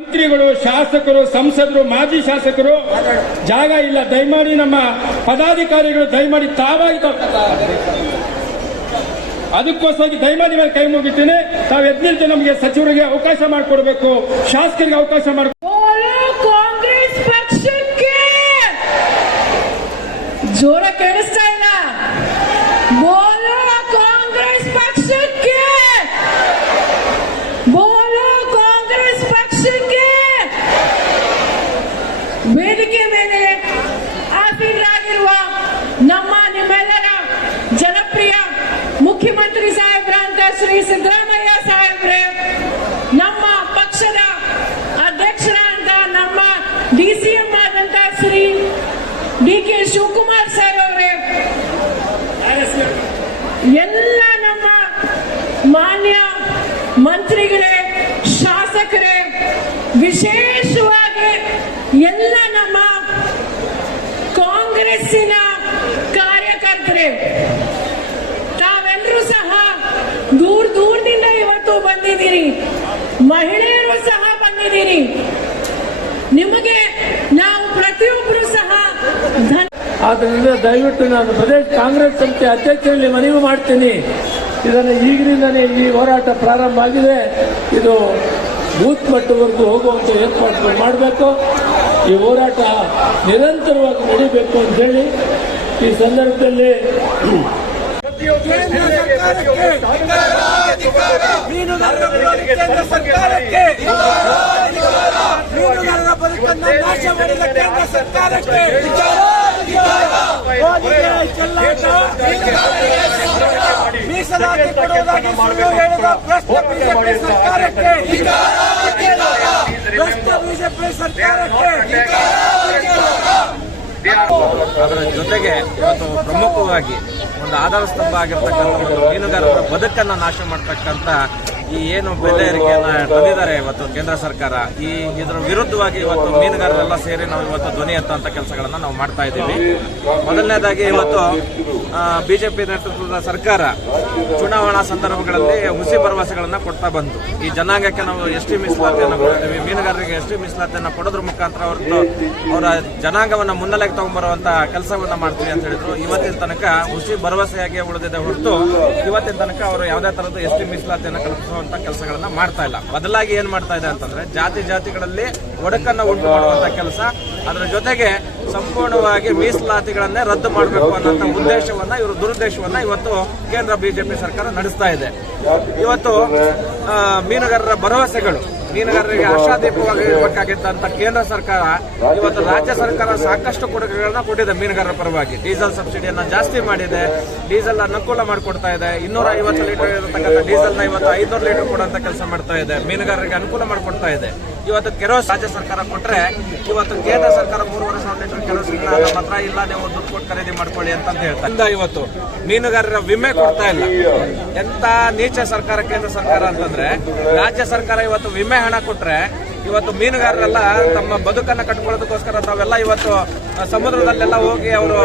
ಮಂತ್ರಿಗಳು, ಶಾಸಕರು, ಸಂಸದರು, ಮಾಜಿ ಶಾಸಕರು ಜಾಗ ಇಲ್ಲ. ದಯಮಾಡಿ ನಮ್ಮ ಪದಾಧಿಕಾರಿಗಳು ದಯಮಾಡಿ ತಾವಾಗಿ ಅದಕ್ಕೋಸ್ಕರ ದಯಮಾಡಿ ಮೇಲೆ ಕೈ ಮುಗಿತೀನಿ. ತಾವು ಎದ್ನಿಂತ ನಮಗೆ ಸಚಿವರಿಗೆ ಅವಕಾಶ ಮಾಡಿಕೊಡ್ಬೇಕು, ಶಾಸಕರಿಗೆ ಅವಕಾಶ ಮಾಡಿ. ಕಾಂಗ್ರೆಸ್ ಪಕ್ಷಕ್ಕೆ ಜೋರ ಕೇಳಿಸ್ತಾ ಇಲ್ಲ. ಬೋಲೋ ಕಾಂಗ್ರೆಸ್ ಪಕ್ಷಕ್ಕೆ, ಬೋಲೋ ಕಾಂಗ್ರೆಸ್ ಪಕ್ಷಕ್ಕೆ. ವೇದಿಕೆ ಮೇಲೆ ಆಸೀನರಾಗಿರುವ ನಮ್ಮ ನಿಮ್ಮೆಲ್ಲರ ಜನಪ್ರಿಯ ಮುಖ್ಯಮಂತ್ರಿ ಸಾಹೇಬ್ರಂತ ಶ್ರೀ ಸಿದ್ದರಾಮಯ್ಯ ಸಾಹೇಬ್ರೆ, ನಮ್ಮ ಪಕ್ಷದ ಅಧ್ಯಕ್ಷರಾದಂತ ನಮ್ಮ ಡಿಸಿಎಂ ಆದಂತ ಶ್ರೀ ಡಿ.ಕೆ. ಶಿವಕುಮಾರ್ ಸರ್ ಅವರೇ, ಎಲ್ಲ ನಮ್ಮ ಮಾನ್ಯ ಮಂತ್ರಿಗಳೇ, ಶಾಸಕರೇ, ವಿಶೇಷವಾಗಿ ಎಲ್ಲ ನಮ್ಮ ಕಾಂಗ್ರೆಸ್ಸಿನ ಕಾರ್ಯಕರ್ತರೇ, ತಾವೆಲ್ಲರೂ ಸಹ ದೂರದಿಂದ ಇವತ್ತು ಬಂದಿದ್ದೀರಿ. ಮಹಿಳೆಯರು ಸಹ ಬಂದಿದ್ದೀರಿ. ನಿಮಗೆ ನಾವು ಪ್ರತಿಯೊಬ್ಬರು ಸಹ ಆದ್ದರಿಂದ ದಯವಿಟ್ಟು ನಾನು ಪ್ರದೇಶ ಕಾಂಗ್ರೆಸ್ ಸಮಿತಿ ಅಧ್ಯಕ್ಷರಲ್ಲಿ ಮನವಿ ಮಾಡ್ತೀನಿ. ಇದನ್ನು ಈಗಿನಿಂದಲೇ ಈ ಹೋರಾಟ ಪ್ರಾರಂಭ ಆಗಿದೆ. ಇದು ಬೂತ್ ಮಟ್ಟವರೆಗೂ ಹೋಗುವಂತ ಏರ್ಪಾಡುಗಳು ಮಾಡಬೇಕು. ಈ ಹೋರಾಟ ನಿರಂತರವಾಗಿ ನಡೀಬೇಕು ಅಂತ ಹೇಳಿ ಈ ಸಂದರ್ಭದಲ್ಲಿ ಕೇಂದ್ರ ಸರ್ಕಾರಕ್ಕೆ ಮೀನುಗಾರರ ಬದುಕನ್ನು ನಾಶ ಮಾಡಿದ ಕೇಂದ್ರ ಸರ್ಕಾರಕ್ಕೆ ಮೀಸಲಾತಿ ಕೊಡುವುದಾಗಿ ಸುಳ್ಳು ಹೇಳಿದ ಭ್ರಷ್ಟ ಬಿಜೆಪಿ ಸರ್ಕಾರಕ್ಕೆ, ಭ್ರಷ್ಟ ಬಿಜೆಪಿ ಸರ್ಕಾರಕ್ಕೆ. ಅದರ ಜೊತೆಗೆ ಇವತ್ತು ಪ್ರಮುಖವಾಗಿ ಒಂದು ಆಧಾರ ಸ್ತಂಭ ಆಗಿರ್ತಕ್ಕಂಥ ಒಂದು ಮೀನುಗಾರರ ಬದುಕನ್ನ ನಾಶ ಮಾಡತಕ್ಕಂಥ ಈ ಏನು ಬೆಲೆ ಏರಿಕೆಯನ್ನ ತಂದಿದ್ದಾರೆ ಇವತ್ತು ಕೇಂದ್ರ ಸರ್ಕಾರ, ಇದರ ವಿರುದ್ಧವಾಗಿ ಇವತ್ತು ಮೀನುಗಾರರೆಲ್ಲ ಸೇರಿ ನಾವು ಇವತ್ತು ಧ್ವನಿ ಎತ್ತುವಂತ ಕೆಲಸಗಳನ್ನ ನಾವು ಮಾಡ್ತಾ ಇದ್ದೀವಿ. ಮೊದಲನೇದಾಗಿ ಇವತ್ತು ಬಿಜೆಪಿ ನೇತೃತ್ವದ ಸರ್ಕಾರ ಚುನಾವಣಾ ಸಂದರ್ಭಗಳಲ್ಲಿ ಹುಸಿ ಭರವಸೆಗಳನ್ನ ಕೊಡ್ತಾ ಬಂತು. ಈ ಜನಾಂಗಕ್ಕೆ ನಾವು ಎಸ್ಟಿ ಮೀಸಲಾತಿಯನ್ನು ಕೊಡ್ತೀವಿ, ಮೀನುಗಾರರಿಗೆ ಎಸ್ಟಿ ಮೀಸಲಾತಿಯನ್ನು ಕೊಡೋದ್ರ ಮುಖಾಂತರ ಅವರ ಜನಾಂಗವನ್ನ ಮುನ್ನೆಲೆಗೆ ತಗೊಂಡ್ಬರುವಂತ ಕೆಲಸವನ್ನ ಮಾಡ್ತೀವಿ ಅಂತ ಹೇಳಿದ್ರು. ಇವತ್ತಿನ ತನಕ ಹುಸಿ ಭರವಸೆಯಾಗಿ ಉಳಿದಿದೆ ಹೊರತು ಇವತ್ತಿನ ತನಕ ಅವರು ಯಾವುದೇ ತರದ್ದು ಎಸ್ಟಿ ಮೀಸಲಾತಿಯನ್ನು ಕಲ್ಪಿಸುವಂತ ಕೆಲಸಗಳನ್ನ ಮಾಡ್ತಾ ಇಲ್ಲ. ಬದಲಾಗಿ ಏನ್ ಮಾಡ್ತಾ ಇದೆ ಅಂತಂದ್ರೆ ಜಾತಿಗಳಲ್ಲಿ ಒಡಕನ್ನ ಉಂಟು ಮಾಡುವಂತ ಕೆಲಸ, ಅದರ ಜೊತೆಗೆ ಸಂಪೂರ್ಣವಾಗಿ ಮೀಸಲಾತಿಗಳನ್ನೇ ರದ್ದು ಮಾಡಬೇಕು ಅನ್ನೋಂಥ ಉದ್ದೇಶವನ್ನ, ಇವರು ದುರುದ್ದೇಶವನ್ನ ಇವತ್ತು ಕೇಂದ್ರ ಬಿಜೆಪಿ ಸರ್ಕಾರ ನಡೆಸ್ತಾ ಇದೆ. ಇವತ್ತು ಮೀನುಗಾರರ ಭರವಸೆಗಳು, ಮೀನುಗಾರರಿಗೆ ಆಶಾದೀಪವಾಗಿರಬೇಕಾಗಿದ್ದಂತ ಕೇಂದ್ರ ಸರ್ಕಾರ ಇವತ್ತು ರಾಜ್ಯ ಸರ್ಕಾರ ಸಾಕಷ್ಟು ಕೊಡುಗೆಗಳನ್ನ ಕೊಟ್ಟಿದೆ ಮೀನುಗಾರರ ಪರವಾಗಿ. ಡೀಸೆಲ್ ಸಬ್ಸಿಡಿಯನ್ನ ಜಾಸ್ತಿ ಮಾಡಿದೆ, ಡೀಸೆಲ್ ಅನುಕೂಲ ಮಾಡಿಕೊಡ್ತಾ ಇದೆ. 250 ಲೀಟರ್ ಇರತಕ್ಕಂಥ ಡೀಸೆಲ್ನ ಇವತ್ತು 500 ಲೀಟರ್ ಕೊಡುವಂತ ಕೆಲಸ ಮಾಡ್ತಾ ಇದೆ, ಮೀನುಗಾರರಿಗೆ ಅನುಕೂಲ ಮಾಡಿಕೊಡ್ತಾ ಇದೆ. ಇವತ್ತು ಕೆರೋಸಿನ್ ರಾಜ್ಯ ಸರ್ಕಾರ ಕೊಟ್ರೆ ಇವತ್ತು ಕೇಂದ್ರ ಸರ್ಕಾರ 3,500 ಲೀಟರ್ ಕೆರೋಸಿನ್ ನಮ್ಮ ಹತ್ರ ಇಲ್ಲ, ನೀವು ದುಡ್ಡು ಕೊಟ್ಟು ಖರೀದಿ ಮಾಡ್ಕೊಳ್ಳಿ ಅಂತ ಹೇಳ್ತಾರೆ. ಇವತ್ತು ಮೀನುಗಾರರ ವಿಮೆ ಕೊಡ್ತಾ ಇಲ್ಲ. ಎಂತ ನೀಚ ಸರ್ಕಾರ ಕೇಂದ್ರ ಸರ್ಕಾರ ಅಂತಂದ್ರೆ, ರಾಜ್ಯ ಸರ್ಕಾರ ಇವತ್ತು ವಿಮೆ ಹಣ ಕೊಟ್ರೆ ಇವತ್ತು ಮೀನುಗಾರರೆಲ್ಲ ತಮ್ಮ ಬದುಕನ್ನ ಕಟ್ಕೊಳ್ಳೋದಕ್ಕೋಸ್ಕರ ತಾವೆಲ್ಲ ಇವತ್ತು ಸಮುದ್ರದಲ್ಲೆಲ್ಲ ಹೋಗಿ ಅವರು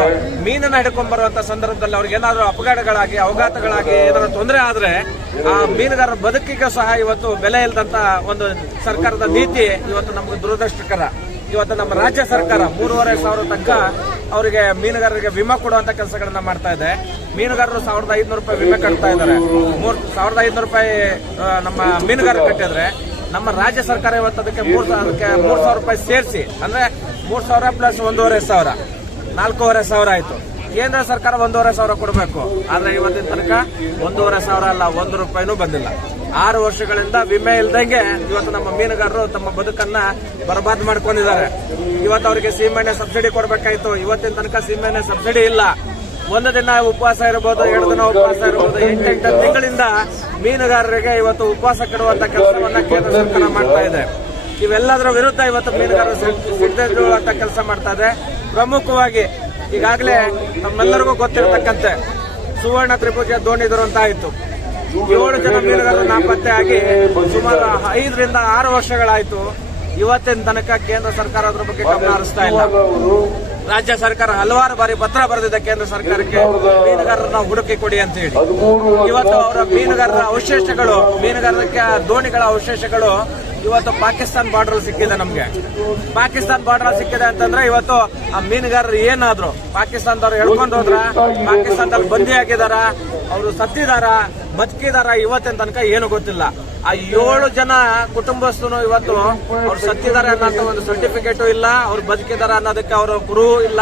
ಮೀನನ್ನ ಹಿಡ್ಕೊಂಡ್ ಬರುವಂತ ಸಂದರ್ಭದಲ್ಲಿ ಅವ್ರಿಗೆ ಏನಾದ್ರು ಅಪಘಾತಗಳಾಗಿ ಅವಘಾತಗಳಾಗಿ ಏನಾದ್ರು ತೊಂದರೆ ಆದ್ರೆ ಆ ಮೀನುಗಾರರ ಬದುಕಿಗೆ ಸಹ ಇವತ್ತು ಬೆಲೆ ಇಲ್ಲದಂತ ಒಂದು ಸರ್ಕಾರದ ನೀತಿ ಇವತ್ತು ನಮ್ಗೆ ದುರದೃಷ್ಟಕರ. ಇವತ್ತು ನಮ್ಮ ರಾಜ್ಯ ಸರ್ಕಾರ 3,500 ತನಕ ಅವರಿಗೆ ಮೀನುಗಾರರಿಗೆ ವಿಮೆ ಕೊಡುವಂತ ಕೆಲಸಗಳನ್ನ ಮಾಡ್ತಾ ಇದೆ. ಮೀನುಗಾರರು 1,500 ರೂಪಾಯಿ ವಿಮೆ ಕಟ್ತಾ ಇದ್ದಾರೆ. 1,500 ರೂಪಾಯಿ ನಮ್ಮ ಮೀನುಗಾರರು ಕಟ್ಟಿದ್ರೆ ನಮ್ಮ ರಾಜ್ಯ ಸರ್ಕಾರ ಇವತ್ತು ಅದಕ್ಕೆ 3,000 ರೂಪಾಯಿ ಸೇರಿಸಿ, ಅಂದ್ರೆ 3,000 ಪ್ಲಸ್ 1,500, 4,500 ಆಯ್ತು. ಕೇಂದ್ರ ಸರ್ಕಾರ 1,500 ಕೊಡಬೇಕು. ಆದ್ರೆ ಇವತ್ತಿನ ತನಕ 1,500 ಅಲ್ಲ, 1 ರೂಪಾಯಿನೂ ಬಂದಿಲ್ಲ. 6 ವರ್ಷಗಳಿಂದ ವಿಮೆ ಇಲ್ದಂಗೆ ಇವತ್ತು ನಮ್ಮ ಮೀನುಗಾರರು ತಮ್ಮ ಬದುಕನ್ನ ಬರ್ಬಾದ್ ಮಾಡ್ಕೊಂಡಿದ್ದಾರೆ. ಇವತ್ತು ಅವರಿಗೆ ಸೀಮೆಎಣ್ಣೆ ಸಬ್ಸಿಡಿ ಕೊಡಬೇಕಾಯ್ತು, ಇವತ್ತಿನ ತನಕ ಸೀಮೆಎಣ್ಣೆ ಸಬ್ಸಿಡಿ ಇಲ್ಲ. 1 ದಿನ ಉಪವಾಸ ಇರಬಹುದು, 2 ದಿನ ಉಪವಾಸ ಇರಬಹುದು, 8 ತಿಂಗಳಿಂದ ಮೀನುಗಾರರಿಗೆ ಇವತ್ತು ಉಪವಾಸ ಕೆಡುವಂತ ಕೆಲಸವನ್ನ ಕೇಂದ್ರ ಸರ್ಕಾರ ಮಾಡ್ತಾ ಇದೆ. ಇವೆಲ್ಲದರ ವಿರುದ್ಧ ಇವತ್ತು ಮೀನುಗಾರರು ಸಿದ್ಧಗೊಳ್ಳುವಂತ ಕೆಲಸ ಮಾಡ್ತಾ ಇದೆ. ಪ್ರಮುಖವಾಗಿ ಈಗಾಗಲೇ ನಮ್ಮೆಲ್ಲರಿಗೂ ಗೊತ್ತಿರತಕ್ಕಂತೆ ಸುವರ್ಣ ತ್ರಿಭುಜ ದೋಣಿ ದುರಂತ ಆಯಿತು. 7 ಜನ ಮೀನುಗಾರರು ನಾಪತ್ತೆ ಆಗಿ ಸುಮಾರು 5 ರಿಂದ 6 ವರ್ಷಗಳಾಯಿತು. ಇವತ್ತಿನ ತನಕ ಕೇಂದ್ರ ಸರ್ಕಾರ ಅದರ ಬಗ್ಗೆ ಗಮನ ಹರಿಸ್ತಾ ಇಲ್ಲ. ರಾಜ್ಯ ಸರ್ಕಾರ ಹಲವಾರು ಬಾರಿ ಪತ್ರ ಬರೆದಿದೆ ಕೇಂದ್ರ ಸರ್ಕಾರಕ್ಕೆ, ಮೀನುಗಾರರನ್ನ ಹುಡುಕಿ ಕೊಡಿ ಅಂತ ಹೇಳಿ. ಇವತ್ತು ಅವರ ಮೀನುಗಾರರ ಅವಶೇಷಗಳು, ಮೀನುಗಾರರಿಗೆ ದೋಣಿಗಳ ಅವಶೇಷಗಳು ಇವತ್ತು ಪಾಕಿಸ್ತಾನ್ ಬಾರ್ಡರ್ ಸಿಕ್ಕಿದೆ ನಮ್ಗೆ. ಪಾಕಿಸ್ತಾನ್ ಬಾರ್ಡರ್ ಸಿಕ್ಕಿದೆ ಅಂತಂದ್ರೆ ಇವತ್ತು ಆ ಮೀನುಗಾರರು ಏನಾದ್ರು ಪಾಕಿಸ್ತಾನದವ್ರು ಎಳ್ಕೊಂಡು ಹೋದ್ರ, ಪಾಕಿಸ್ತಾನದಲ್ಲಿ ಬಂದಿ ಆಗಿದಾರ, ಅವರು ಸತ್ತಿದಾರ, ಬದುಕಿದಾರ, ಇವತ್ತಿನ ತನಕ ಏನು ಗೊತ್ತಿಲ್ಲ. ಆ 7 ಜನ ಕುಟುಂಬಸ್ಥರು ಇವತ್ತು ಅವ್ರು ಸತ್ತಿದ್ದಾರೆ ಅನ್ನೋ ಒಂದು ಸರ್ಟಿಫಿಕೇಟು ಇಲ್ಲ, ಅವ್ರು ಬದುಕಿದಾರ ಅನ್ನೋದಕ್ಕೆ ಅವರ ಪ್ರೂವ್ ಇಲ್ಲ,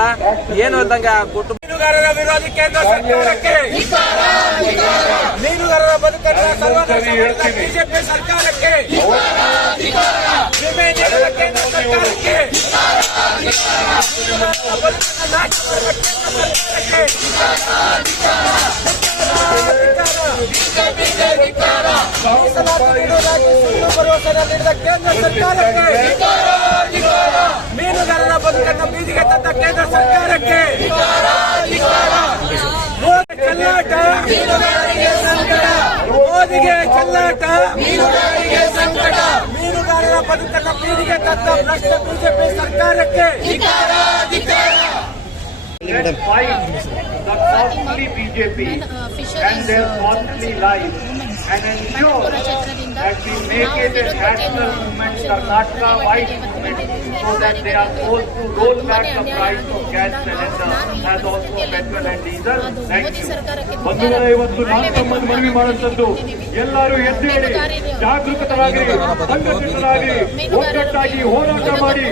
ಏನು ಇಲ್ದಂಗೆ ಆ ಕುಟುಂಬ. ಮೀನುಗಾರರ ವಿರೋಧಿ ಕೇಂದ್ರ ಸರ್ಕಾರಕ್ಕೆ, ಮೀನುಗಾರರ ಬದುಕನ್ನು ಸರ್ವನಾಶ ಬಿಜೆಪಿ ಸರ್ಕಾರಕ್ಕೆ, ವಿಮೆ ನೀಡಿದ ಕೇಂದ್ರ ಸರ್ಕಾರಕ್ಕೆ, ಭರವಸೆ ನೀಡಿದ ಕೇಂದ್ರ ಸರ್ಕಾರಕ್ಕೆ, ಮೀನುಗಾರರ ಬದುಕನ್ನು ಬೀದಿಗೆ ತಂದ ಕೇಂದ್ರ ಸರ್ಕಾರಕ್ಕೆ, ಚೆಲ್ಲಾಟ, ಮೋದಿಗೆ ಚೆಲ್ಲಾಟ, ಮೀನುಗಾರರ ಬದುಕನ್ನು ಬೀದಿಗೆ ತಂದ ಭ್ರಷ್ಟ ಬಿಜೆಪಿ ಸರ್ಕಾರಕ್ಕೆ. Let's fight the costly BJP and their costly lies and ensure that we make it a national movement, Karnataka White Movement, so that they are forced to roll back the price of gas cylinder as also petrol and diesel. Thank you. ಬಂಧುಗಳೇ, ಇವತ್ತು ನಾನು ತಮ್ಮನ್ನು ಮನವಿ ಮಾಡುವಂತದ್ದು, ಎಲ್ಲರೂ ಎದ್ದೇಳಿ, ಜಾಗೃತರಾಗಿ, ಸಂಘಟಿತರಾಗಿ, ಒಗ್ಗಟ್ಟಾಗಿ ಹೋರಾಟ ಮಾಡಿ,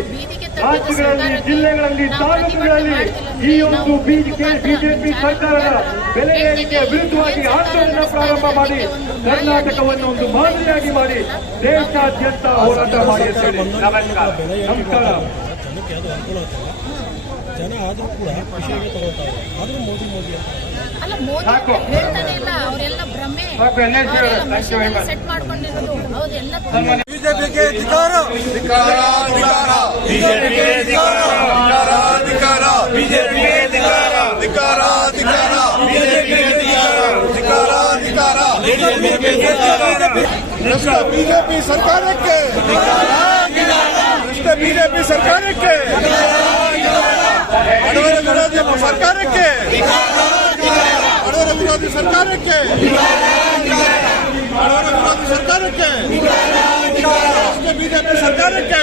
ರಾಜ್ಯಗಳಲ್ಲಿ, ಜಿಲ್ಲೆಗಳಲ್ಲಿ, ತಾಲೂಕುಗಳಲ್ಲಿ ಈ ಒಂದು ಬಿಜೆಪಿ ಸರ್ಕಾರದ ಬೆಲೆ ಏರಿಕೆ ವಿರುದ್ಧವಾಗಿ ಆಂದೋಲನ ಪ್ರಾರಂಭ ಮಾಡಿ, ಕರ್ನಾಟಕವನ್ನು ಒಂದು ಮಾದರಿಯಾಗಿ ಮಾಡಿ, ದೇಶಾದ್ಯಂತ ಹೋರಾಟ ಮಾಡಿ ಅಂತ ಹೇಳಿ. ನಮಸ್ಕಾರ. ಜನ ಆದ್ರೂ ಕೂಡ ಖುಷಿಯಾಗಿ ತಗೋತಾರೆ, ಆದ್ರೂ ಮೋದಿ ಅಲ್ಲ, ಮೋದಿ ಹೇಳ್ತಾನೆ ಇಲ್ಲ, ಅವರೆಲ್ಲ ಭ್ರಮೆ ಸೆಟ್ ಮಾಡ್ಕೊಂಡಿರೋದು. ಹೌದೆಲ್ಲ ಬಿಜೆಪಿಗೆ ಧಿಕ್ಕಾರ, ಬಿಜೆಪಿಗೆ ಧಿಕ್ಕಾರ, ಬಿಜೆಪಿಗೆ ಧಿಕ್ಕಾರ, ಧಿಕ್ಕಾರ, ಬಿಜೆಪಿಗೆ ಧಿಕ್ಕಾರ, ಬಿಜೆಪಿ ಸರ್ಕಾರಕ್ಕೆ, ಬಿಜೆಪಿ ಸರ್ಕಾರಕ್ಕೆ, ಬಡವರ ವಿರೋಧಿ ಸರ್ಕಾರಕ್ಕೆ, ಬಡವರ ವಿರೋಧಿ ಸರ್ಕಾರಕ್ಕೆ, ಬಡವರ ವಿರೋಧಿ ಸರ್ಕಾರಕ್ಕೆ, ಬಿಜೆಪಿ ಸರ್ಕಾರಕ್ಕೆ.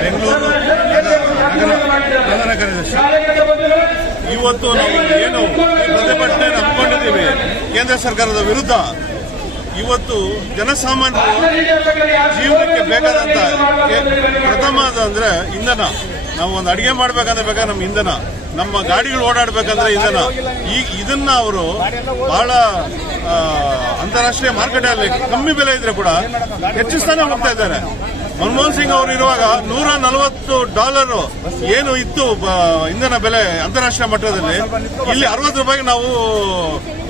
ಬೆಂಗಳೂರು ನಗರ ಕಾರ್ಯದರ್ಶಿ. ಇವತ್ತು ನಾವು ಏನು ಪ್ರತಿಭಟನೆ ಹಮ್ಮಿಕೊಂಡಿದ್ದೀವಿ ಕೇಂದ್ರ ಸರ್ಕಾರದ ವಿರುದ್ಧ, ಇವತ್ತು ಜನಸಾಮಾನ್ಯರು ಜೀವನಕ್ಕೆ ಬೇಕಾದಂತ ಪ್ರಥಮ ಅಂದ್ರೆ ಇಂಧನ. ನಾವು ಒಂದು ಅಡಿಗೆ ಮಾಡ್ಬೇಕಂದ್ರೆ ಬೇಕಾದ್ರೆ ನಮ್ಮ ಇಂಧನ, ನಮ್ಮ ಗಾಡಿಗಳು ಓಡಾಡ್ಬೇಕಂದ್ರೆ ಇಂಧನ. ಇದನ್ನ ಅವರು ಬಹಳ ಅಂತಾರಾಷ್ಟ್ರೀಯ ಮಾರುಕಟ್ಟೆಯಲ್ಲಿ ಕಮ್ಮಿ ಬೆಲೆ ಇದ್ರೆ ಕೂಡ ಹೆಚ್ಚಿಸ್ತಾನೆ ಹೋಗ್ತಾ ಇದ್ದಾರೆ. ಮನಮೋಹನ್ ಸಿಂಗ್ ಅವರು ಇರುವಾಗ $140 ಏನು ಇತ್ತು ಇಂಧನ ಬೆಲೆ ಅಂತಾರಾಷ್ಟ್ರೀಯ ಮಟ್ಟದಲ್ಲಿ, ಇಲ್ಲಿ ₹60 ನಾವು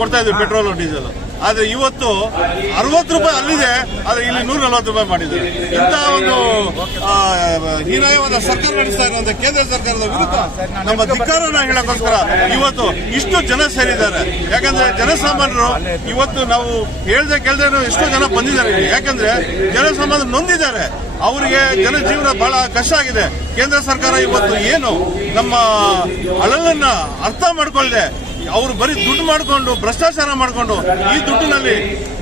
ಕೊಡ್ತಾ ಇದ್ವಿ ಪೆಟ್ರೋಲ್ ಡೀಸೆಲ್. ಆದ್ರೆ ಇವತ್ತು ₹60 ಅಲ್ಲಿದೆ, ಆದ್ರೆ ಇಲ್ಲಿ $140 ಮಾಡಿದ್ದಾರೆ. ಇಂತಹ ಒಂದು ಹೀನಾಯವಾದ ಸರ್ಕಾರ ನಡೆಸ್ತಾ ಇರುವಂತಹ ಕೇಂದ್ರ ಸರ್ಕಾರದ ವಿರುದ್ಧ ನಮ್ಮ ಧಿಕ್ಕಾರನ ಹೇಳಕ್ಕೋಸ್ಕರ ಇವತ್ತು ಇಷ್ಟು ಜನ ಸೇರಿದ್ದಾರೆ. ಯಾಕಂದ್ರೆ ಜನಸಾಮಾನ್ಯರು ಇವತ್ತು ನಾವು ಹೇಳ್ದೆ ಕೇಳ್ದೆ ಎಷ್ಟೋ ಜನ ಬಂದಿದ್ದಾರೆ. ಯಾಕಂದ್ರೆ ಜನಸಾಮಾನ್ಯರು ನೊಂದಿದ್ದಾರೆ, ಅವರಿಗೆ ಜನಜೀವನ ಬಹಳ ಕಷ್ಟ ಆಗಿದೆ. ಕೇಂದ್ರ ಸರ್ಕಾರ ಇವತ್ತು ಏನು ನಮ್ಮ ಅಳಲನ್ನ ಅರ್ಥ ಮಾಡ್ಕೊಳ್ಳದೆ ಅವರು ಬರೀ ದುಡ್ಡು ಮಾಡಿಕೊಂಡು ಭ್ರಷ್ಟಾಚಾರ ಮಾಡಿಕೊಂಡು, ಈ ದುಡ್ಡಿನಲ್ಲಿ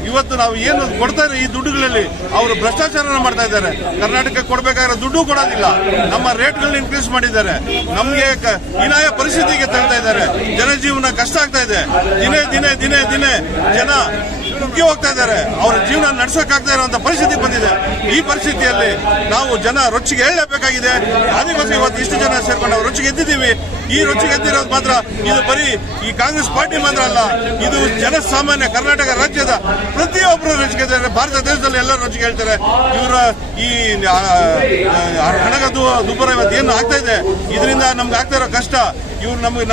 ಇವತ್ತು ನಾವು ಏನು ಕೊಡ್ತಾರೆ ಈ ದುಡ್ಡುಗಳಲ್ಲಿ ಅವರು ಭ್ರಷ್ಟಾಚಾರ ಮಾಡ್ತಾ ಇದ್ದಾರೆ. ಕರ್ನಾಟಕಕ್ಕೆ ಕೊಡಬೇಕಾಗಿರೋ ದುಡ್ಡು ಕೊಡೋದಿಲ್ಲ, ನಮ್ಮ ರೇಟ್ಗಳನ್ನ ಇನ್ಕ್ರೀಸ್ ಮಾಡಿದ್ದಾರೆ, ನಮಗೆ ಹೀನಾಯ ಪರಿಸ್ಥಿತಿಗೆ ತಳ್ತಾ ಇದ್ದಾರೆ. ಜನಜೀವನ ಕಷ್ಟ ಆಗ್ತಾ ಇದೆ. ದಿನೇ ದಿನೇ ದಿನೇ ದಿನೇ ಜನ ಕುಗ್ಗಿ ಹೋಗ್ತಾ ಇದ್ದಾರೆ, ಅವರ ಜೀವನ ನಡೆಸೋಕ್ಕಾಗ್ತಾ ಇರುವಂತ ಪರಿಸ್ಥಿತಿ ಬಂದಿದೆ. ಈ ಪರಿಸ್ಥಿತಿಯಲ್ಲಿ ನಾವು ಜನ ರೊಚ್ಚಿಗೆ ಹೇಳಲೇಬೇಕಾಗಿದೆ. ಅದಕ್ಕೋಸ್ಕರ ಇವತ್ತು ಇಷ್ಟು ಜನ ಸೇರ್ಕೊಂಡು ನಾವು ರೊಚ್ಚಿಗೆ ಎದ್ದಿದ್ದೀವಿ. ಈ ರೊಚ್ಚಿಗೆ ಎದ್ದಿರೋದು ಮಾತ್ರ ಇದು ಬರೀ ಈ ಕಾಂಗ್ರೆಸ್ ಪಾರ್ಟಿ ಮಾತ್ರ ಅಲ್ಲ, ಇದು ಜನಸಾಮಾನ್ಯ ಕರ್ನಾಟಕ ರಾಜ್ಯದ ಪ್ರತಿಯೊಬ್ಬರು ರೊಚ್ಚಿಗೆ ಇದ್ದಾರೆ. ಭಾರತ ದೇಶದಲ್ಲಿ ಎಲ್ಲರೂ ರೊಚ್ಚಿಗೆ ಹೇಳ್ತಾರೆ. ಇವರ ಈ ಹಣದ ದುಬ್ಬರ ಇವತ್ತು ಏನು ಆಗ್ತಾ ಇದೆ, ಇದರಿಂದ ನಮ್ಗೆ ಆಗ್ತಾ ಇರೋ ಕಷ್ಟ, ಇವ್ರು ನಮ್ಗೆ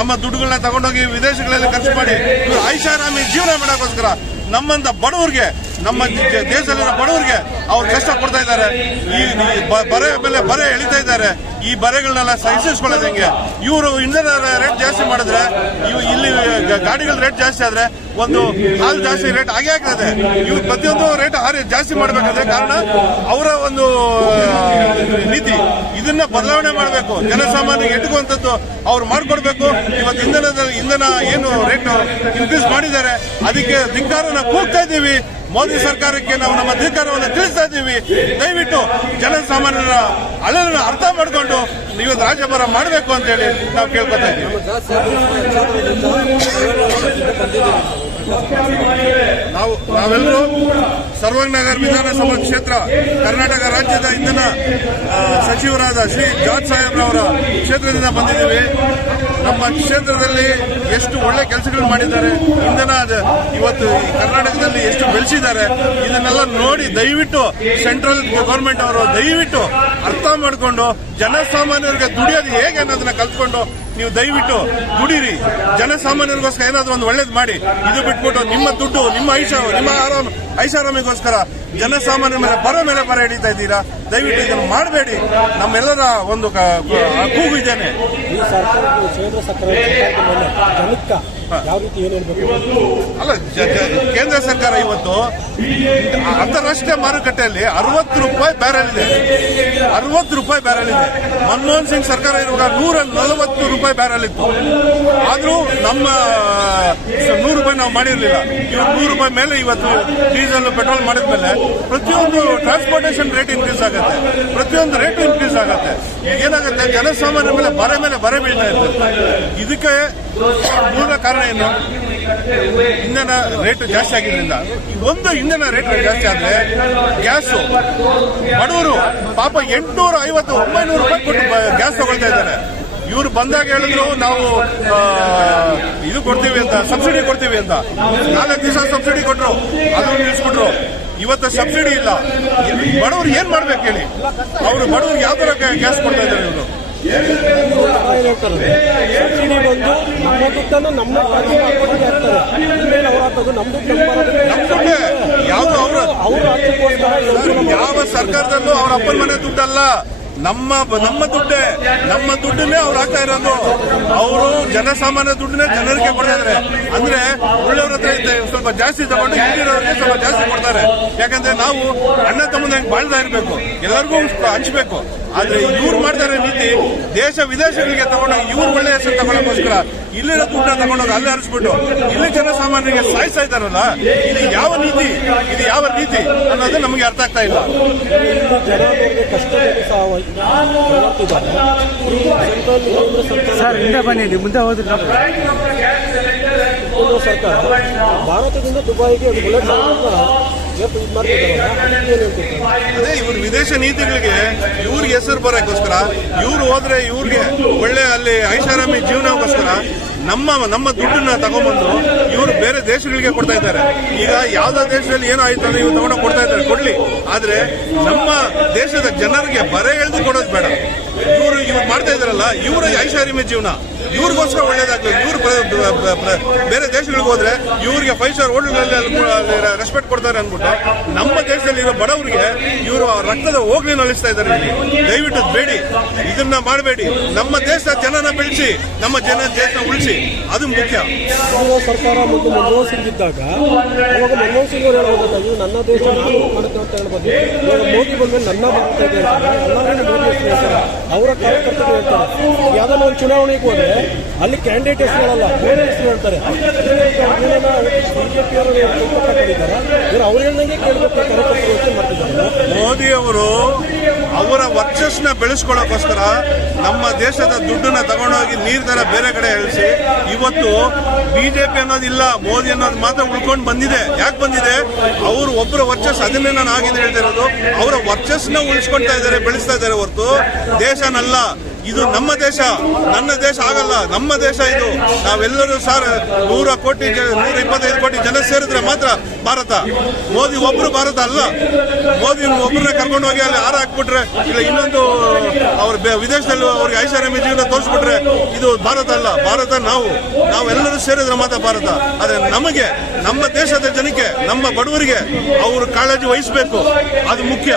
ನಮ್ಮ ದುಡ್ಡುಗಳನ್ನ ತಗೊಂಡೋಗಿ ವಿದೇಶಗಳಲ್ಲಿ ಖರ್ಚು ಮಾಡಿ ಇವ್ರು ಐಷಾರಾಮಿ ಜೀವನ ಮಾಡೋಕ್ಕೋಸ್ಕರ ನಮ್ಮಂತ ಬಡವರಿಗೆ ನಮ್ಮ ದೇಶದಲ್ಲಿನ ಬಡವರಿಗೆ ಅವ್ರು ಕಷ್ಟ ಕೊಡ್ತಾ ಇದ್ದಾರೆ. ಈ ಬರೆ ಮೇಲೆ ಬರೆ ಎಳಿತಾ ಇದ್ದಾರೆ. ಈ ಬರೆಗಳನ್ನೆಲ್ಲ ಸಹಿಸಿಸ್ಕೊಳ್ಳೋದು ಹೆಂಗೆ? ಇವರು ಇಂಧನ ರೇಟ್ ಜಾಸ್ತಿ ಮಾಡಿದ್ರೆ, ಇಲ್ಲಿ ಗಾಡಿಗಳ ರೇಟ್ ಜಾಸ್ತಿ ಆದ್ರೆ ಒಂದು ಹಾಲು ಜಾಸ್ತಿ ರೇಟ್ ಆಗೇ ಆಗ್ತದೆ. ಇವ್ರು ಪ್ರತಿಯೊಂದು ರೇಟ್ ಜಾಸ್ತಿ ಮಾಡಬೇಕಾದ್ರೆ ಕಾರಣ ಅವರ ಒಂದು ನೀತಿ. ಇದನ್ನ ಬದಲಾವಣೆ ಮಾಡಬೇಕು, ಜನಸಾಮಾನ್ಯರಿಗೆ ಎಟುಕುವಂಥದ್ದು ಅವ್ರು ಮಾಡಿಕೊಡ್ಬೇಕು. ಇವತ್ತು ಇಂಧನ ಏನು ರೇಟ್ ಇನ್ಕ್ರೀಸ್ ಮಾಡಿದ್ದಾರೆ, ಅದಕ್ಕೆ ಧಿಕ್ಕಾರನ ಕೂಗ್ತಾ ಇದ್ದೀವಿ. ಮೋದಿ ಸರ್ಕಾರಕ್ಕೆ ನಾವು ನಮ್ಮ ಧಿಕ್ಕಾರವನ್ನು ತಿಳಿಸ್ತಾ ಇದ್ದೀವಿ. ದಯವಿಟ್ಟು ಜನಸಾಮಾನ್ಯರ ಅಳಲನ್ನು ಅರ್ಥ ಮಾಡಿಕೊಂಡು ನೀವು ರಾಜ್ಯಭಾರ ಮಾಡಬೇಕು ಅಂತ ಹೇಳಿ ನಾವು ಕೇಳ್ಕೊತಾ ಇದ್ದೀವಿ. ನಾವೆಲ್ಲರೂ ಸರ್ವಜ್ಞನಗರ ವಿಧಾನಸಭಾ ಕ್ಷೇತ್ರ ಕರ್ನಾಟಕ ರಾಜ್ಯದ ಇಂಧನ ಸಚಿವರಾದ ಶ್ರೀ ಜಾರ್ಜ್ ಸಾಹೇಬ್ರವರ ಕ್ಷೇತ್ರದಿಂದ ಬಂದಿದ್ದೀವಿ. ನಮ್ಮ ಕ್ಷೇತ್ರದಲ್ಲಿ ಎಷ್ಟು ಒಳ್ಳೆ ಕೆಲಸಗಳು ಮಾಡಿದ್ದಾರೆ, ಇಂಧನ ಇವತ್ತು ಕರ್ನಾಟಕದಲ್ಲಿ ಎಷ್ಟು ಬೆಳೆಸಿದ್ದಾರೆ, ಇದನ್ನೆಲ್ಲ ನೋಡಿ ದಯವಿಟ್ಟು ಸೆಂಟ್ರಲ್ ಗವರ್ಮೆಂಟ್ ಅವರು ದಯವಿಟ್ಟು ಅರ್ಥ ಮಾಡಿಕೊಂಡು ಜನಸಾಮಾನ್ಯರಿಗೆ ದುಡಿಯೋದು ಹೇಗೆ ಅನ್ನೋದನ್ನ ಕಲ್ತ್ಕೊಂಡು ನೀವು ದಯವಿಟ್ಟು ದುಡೀರಿ. ಜನಸಾಮಾನ್ಯರಿಗೋಸ್ಕರ ಏನಾದ್ರು ಒಂದು ಒಳ್ಳೇದು ಮಾಡಿ. ಇದು ಬಿಟ್ಬಿಟ್ಟು ನಿಮ್ಮ ದುಡ್ಡು, ನಿಮ್ಮ ಐಷಾರಾಮಿಗೋಸ್ಕರ ಜನಸಾಮಾನ್ಯರ ಮೇಲೆ ಬರ ಹಿಡಿತಾ ಇದ್ದೀರಾ. ದಯವಿಟ್ಟು ಇದನ್ನು ಮಾಡಬೇಡಿ. ನಮ್ಮೆಲ್ಲರ ಒಂದು ಕೂಗು ಇದ್ದೇನೆ. ಅಲ್ಲ, ಕೇಂದ್ರ ಸರ್ಕಾರ ಇವತ್ತು ಅಂತಾರಾಷ್ಟ್ರೀಯ ಮಾರುಕಟ್ಟೆಯಲ್ಲಿ 60 ರೂಪಾಯಿ ಬ್ಯಾರೆಲ್ ಇದೆ. 60 ರೂಪಾಯಿ ಬ್ಯಾರೆಲ್ ಇದೆ. ಮನಮೋಹನ್ ಸಿಂಗ್ ಸರ್ಕಾರ ಇರುವಾಗ 140 ರೂಪಾಯಿ ಬ್ಯಾರೆಲ್ ಇತ್ತು. ಆದ್ರೂ ನಮ್ಮ 100 ರೂಪಾಯಿ ನಾವು ಮಾಡಿರ್ಲಿಲ್ಲ. ಇವ್ರು 100 ರೂಪಾಯಿ ಮೇಲೆ ಇವತ್ತು ಡೀಸೆಲ್ ಪೆಟ್ರೋಲ್ ಮಾಡಿದ್ಮೇಲೆ ಪ್ರತಿಯೊಂದು ಟ್ರಾನ್ಸ್ಪೋರ್ಟೇಷನ್ ರೇಟ್ ಇನ್ಕ್ರೀಸ್ ಆಗುತ್ತೆ, ಪ್ರತಿಯೊಂದು ರೇಟ್ ಇನ್ಕ್ರೀಸ್ ಆಗುತ್ತೆ. ಏನಾಗುತ್ತೆ, ಜನಸಾಮಾನ್ಯರ ಮೇಲೆ ಬರೆ ಬೀಳ್ತಾ ಇರ್ತದೆ. ಇದಕ್ಕೆ ಮೂಲ ಕಾರಣ ಏನು? ಇಂಧನ ರೇಟ್ ಜಾಸ್ತಿ ಆಗಿದ್ರಿಂದ. ಒಂದು ಇಂಧನ ರೇಟ್ ಜಾಸ್ತಿ ಆದ್ರೆ ಗ್ಯಾಸು ಬಡವರು ಪಾಪ 850-900 ರೂಪಾಯಿ ಕೊಟ್ಟು ಗ್ಯಾಸ್ ತಗೊಳ್ತಾ ಇದ್ದಾರೆ. ಇವರು ಬಂದಾಗ ಹೇಳಿದ್ರು ನಾವು ಇದು ಕೊಡ್ತೀವಿ ಅಂತ, ಸಬ್ಸಿಡಿ ಕೊಡ್ತೀವಿ ಅಂತ. 4 ದಿವಸ ಸಬ್ಸಿಡಿ ಕೊಟ್ಟರು, ಅದನ್ನು ನಿಲ್ಲಿಸ್ಬಿಟ್ರು. ಇವತ್ತು ಸಬ್ಸಿಡಿ ಇಲ್ಲ. ಬಡವರು ಏನ್ ಮಾಡ್ಬೇಕು ಹೇಳಿ? ಅವರು ಬಡವ್ರಿಗೆ ಯಾವ ತರ ಗ್ಯಾಸ್ ಕೊಡ್ತಾ ಇದ್ದಾರೆ ಇವರು? ಸಬ್ಸಿಡಿ ಬಂದು ನಮ್ಮ ದುಡ್ಡನ್ನು ನಮ್ಮ ದುಡ್ಡೇ ಯಾವ್ದು ಯಾವ ಸರ್ಕಾರದಲ್ಲೂ ಅವ್ರ ಅಪ್ಪನ ಮನೆ ದುಡ್ಡಲ್ಲ, ನಮ್ಮ ದುಡ್ಡೇ. ನಮ್ಮ ದುಡ್ಡನ್ನೇ ಅವ್ರು ಹಾಕ್ತಾ ಇರೋದು. ಅವರು ಜನಸಾಮಾನ್ಯ ದುಡ್ಡನ್ನೇ ಜನರಿಗೆ ಕೊಡ್ತಾ ಇದ್ದಾರೆ. ಅಂದ್ರೆ ಒಳ್ಳೆಯವ್ರ ಹತ್ರ ಸ್ವಲ್ಪ ಜಾಸ್ತಿ ತಗೊಂಡು ಹಿಂದಿರೋರಿಗೆ ಸ್ವಲ್ಪ ಜಾಸ್ತಿ ಕೊಡ್ತಾರೆ. ಯಾಕಂದ್ರೆ ನಾವು ಅಣ್ಣ ತಮ್ಮದಂಗೆ ಬಾಳ್ತಾ ಇರಬೇಕು, ಎಲ್ಲರಿಗೂ ಹಂಚ್ಬೇಕು. ಆದ್ರೆ ಇವ್ರು ಮಾಡ್ತಾರೆ ನೀತಿ, ದೇಶ ವಿದೇಶಗಳಿಗೆ ತಗೊಂಡೋಗಿ ಇವ್ರು ಒಳ್ಳೆ ಹೆಸರು ತಗೊಳ್ಳೋಕೋಸ್ಕರ ಇಲ್ಲಿರೋ ದುಡ್ಡನ್ನ ತಗೊಂಡೋಗಿ ಅಲ್ಲಿ ಹರಿಸ್ಬಿಟ್ಟು ಇಲ್ಲಿ ಜನಸಾಮಾನ್ಯರಿಗೆ ಸಾಯಿಸ್ತಾ ಇದ್ದಾರಲ್ಲ. ಇದು ಯಾವ ನೀತಿ ಅನ್ನೋದು ನಮಗೆ ಅರ್ಥ ಆಗ್ತಾ ಇಲ್ಲ. ಸರ್ ಹಿಂದೆ ಬನ್ನಿ, ಮುಂದೆ ಹೋದ್ರೆ ಸರ್ಕಾರ ಭಾರತದಿಂದ ದುಬೈಗೆ ಅದೇ ಇವ್ರ ವಿದೇಶ ನೀತಿಗಳಿಗೆ ಇವ್ರಿಗೆ ಹೆಸರು ಬರೋಕ್ಕೋಸ್ಕರ, ಇವ್ರು ಹೋದ್ರೆ ಇವ್ರಿಗೆ ಒಳ್ಳೆ ಅಲ್ಲಿ ಐಷಾರಾಮಿ ಜೀವನಕ್ಕೋಸ್ಕರ ನಮ್ಮ ದುಡ್ಡನ್ನ ತಗೊಂಡ್ಬಂದು ಇವರು ಬೇರೆ ದೇಶಗಳಿಗೆ ಕೊಡ್ತಾ ಇದ್ದಾರೆ. ಈಗ ಯಾವ್ದೋ ದೇಶದಲ್ಲಿ ಏನೋ ಆಯ್ತು ಅಂದ್ರೆ ಇವ್ರು ತಗೊಂಡು ಕೊಡ್ತಾ ಇದ್ದಾರೆ, ಕೊಡ್ಲಿ. ಆದ್ರೆ ನಮ್ಮ ದೇಶದ ಜನರಿಗೆ ಬರೆ ಎಳೆದು ಕೊಡೋದು ಬೇಡ. ಇವ್ರು ಮಾಡ್ತಾ ಇದಾರಲ್ಲ, ಇವ್ರ ಐಷಾರಾಮಿ ಜೀವನ ಇವ್ರಿಗೋಸ್ಕರ ಒಳ್ಳೇದಾಗ್ತದೆ. ಇವ್ರು ಬೇರೆ ದೇಶಗಳಿಗೆ ಹೋದ್ರೆ ಇವ್ರಿಗೆ 5 ಸ್ಟಾರ್ ಹೋಟೆಲ್ಗಳಲ್ಲಿ ರೆಸ್ಪೆಕ್ಟ್ ಕೊಡ್ತಾರೆ ಅಂದ್ಬಿಟ್ಟು ನಮ್ಮ ದೇಶದಲ್ಲಿ ಇರೋ ಬಡವರಿಗೆ ಇವರು ರಕ್ತದ ಹೋಗ್ಲಿ ನಲಿಸ್ತಾ ಇದ್ದಾರೆ. ದಯವಿಟ್ಟು ಬೇಡಿ, ಇದನ್ನ ಮಾಡಬೇಡಿ. ನಮ್ಮ ದೇಶದ ಜನನ ಬೆಳೆಸಿ, ನಮ್ಮ ದೇಶನ ಉಳಿಸಿ, ಅದು ಮುಖ್ಯ. ಸರ್ಕಾರ ಮತ್ತು ಮನಮೋಹನ್ ಸಿಂಗ್ ಇದ್ದಾಗ ಅವಾಗ ಮನಮೋಹನ್ ಸಿಂಗ್ ಅವರು ಹೇಳ್ಬೋದು, ನೀವು ನನ್ನ ದೇಶ ನಾನು ಮಾಡುತ್ತೆ ಅಂತ ಹೇಳ್ಬೋದು. ಇವಾಗ ಮೋದಿ ಬಂದ್ಮೇಲೆ ನನ್ನ ಬರ್ತಾ ಇದೆ ಅಂತಾರೆ, ಎಲ್ಲರೂ ಮೋದಿ ಹೆಸರು ಹೇಳ್ತಾರೆ, ಅವರ ಕಾರ್ಯಕರ್ತರು ಹೇಳ್ತಾರೆ. ಯಾವ್ದಾನ ಒಂದು ಚುನಾವಣೆಗೆ ಹೋದ್ರೆ ಅಲ್ಲಿ ಕ್ಯಾಂಡಿಡೇಟ್ ಹೆಸರು ಹೇಳಲ್ಲ, ಬೇರೆ ಹೆಸರು ಹೇಳ್ತಾರೆ. ಬಿಜೆಪಿ ಅವರು ಇವರು ಅವ್ರು ಹೇಳ್ದಂಗೆ ಕೇಳಬೇಕು, ಕಾರ್ಯಕರ್ತರು ಮಾಡ್ತಿದ್ದಾರೆ. ಮೋದಿ ಅವರು ಅವರ ವರ್ಚಸ್ನ ಬೆಳೆಸ್ಕೊಳ್ಳೋಕೋಸ್ಕರ ನಮ್ಮ ದೇಶದ ದುಡ್ಡನ್ನ ತಗೊಂಡೋಗಿ ನೀರ್ ತರ ಬೇರೆ ಕಡೆ ಇಳಿಸಿ ಇವತ್ತು ಬಿಜೆಪಿ ಅನ್ನೋದಿಲ್ಲ, ಮೋದಿ ಅನ್ನೋದು ಮಾತ್ರ ಉಳ್ಕೊಂಡು ಬಂದಿದೆ. ಯಾಕೆ ಬಂದಿದೆ? ಅವರು ಒಬ್ಬರ ವರ್ಚಸ್, ಅದನ್ನೇ ನಾನು ಆಗಿಂದ ಹೇಳ್ತಾ ಇರೋದು, ಅವರ ವರ್ಚಸ್ನ ಉಳಿಸ್ಕೊಳ್ತಾ ಇದ್ದಾರೆ, ಬೆಳೆಸ್ತಾ ಇದ್ದಾರೆ ಹೊರತು ದೇಶನಲ್ಲ. ಇದು ನಮ್ಮ ದೇಶ, ನನ್ನ ದೇಶ ಆಗಲ್ಲ, ನಮ್ಮ ದೇಶ ಇದು. ನಾವೆಲ್ಲರೂ 125 ಕೋಟಿ ಜನ ಸೇರಿದ್ರೆ ಮಾತ್ರ ಭಾರತ. ಮೋದಿ ಒಬ್ರು ಭಾರತ ಅಲ್ಲ. ಮೋದಿ ಒಬ್ಬರನ್ನ ಕರ್ಕೊಂಡು ಹೋಗಿ ಅಲ್ಲಿ ಹಾರ ಹಾಕ್ಬಿಟ್ರೆ, ಇಲ್ಲ ಇನ್ನೊಂದು ಅವ್ರ ವಿದೇಶದಲ್ಲಿ ಅವ್ರಿಗೆ ಐಷಾರಾಮಿ ಜೀವನ ತೋರಿಸ್ಬಿಟ್ರೆ ಇದು ಭಾರತ ಅಲ್ಲ. ಭಾರತ ನಾವೆಲ್ಲರೂ ಸೇರಿದ್ರೆ ಮಾತ್ರ ಭಾರತ. ಆದ್ರೆ ನಮಗೆ, ನಮ್ಮ ದೇಶದ ಜನಕ್ಕೆ, ನಮ್ಮ ಬಡವರಿಗೆ ಅವರು ಕಾಳಜಿ ವಹಿಸಬೇಕು, ಅದು ಮುಖ್ಯ.